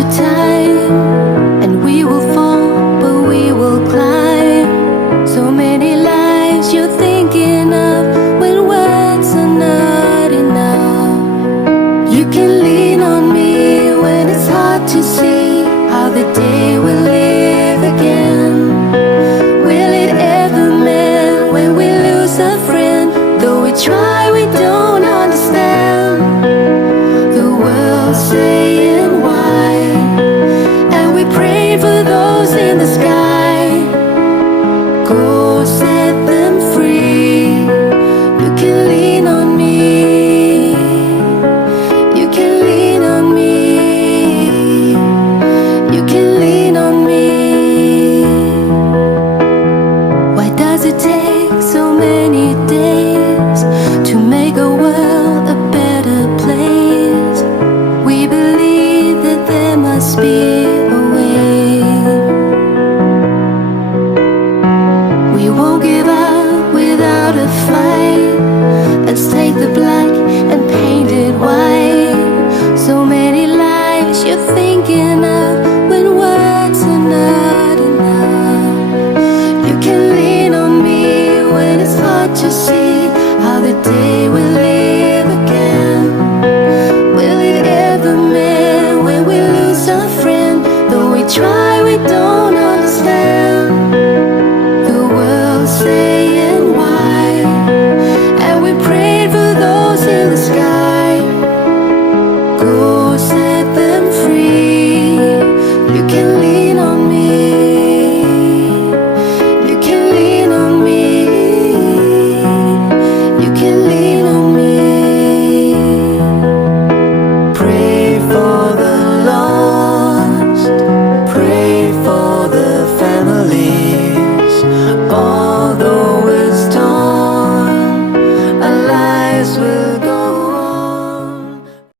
to time, and we will fall, but we will climb. So many lives you're thinking of when words are not enough. You can lean on me when it's hard to see how the day will live again. Will it ever mend when we lose a friend? Though we try, we don't understand. The world's saying why, and we pray for those in the sky.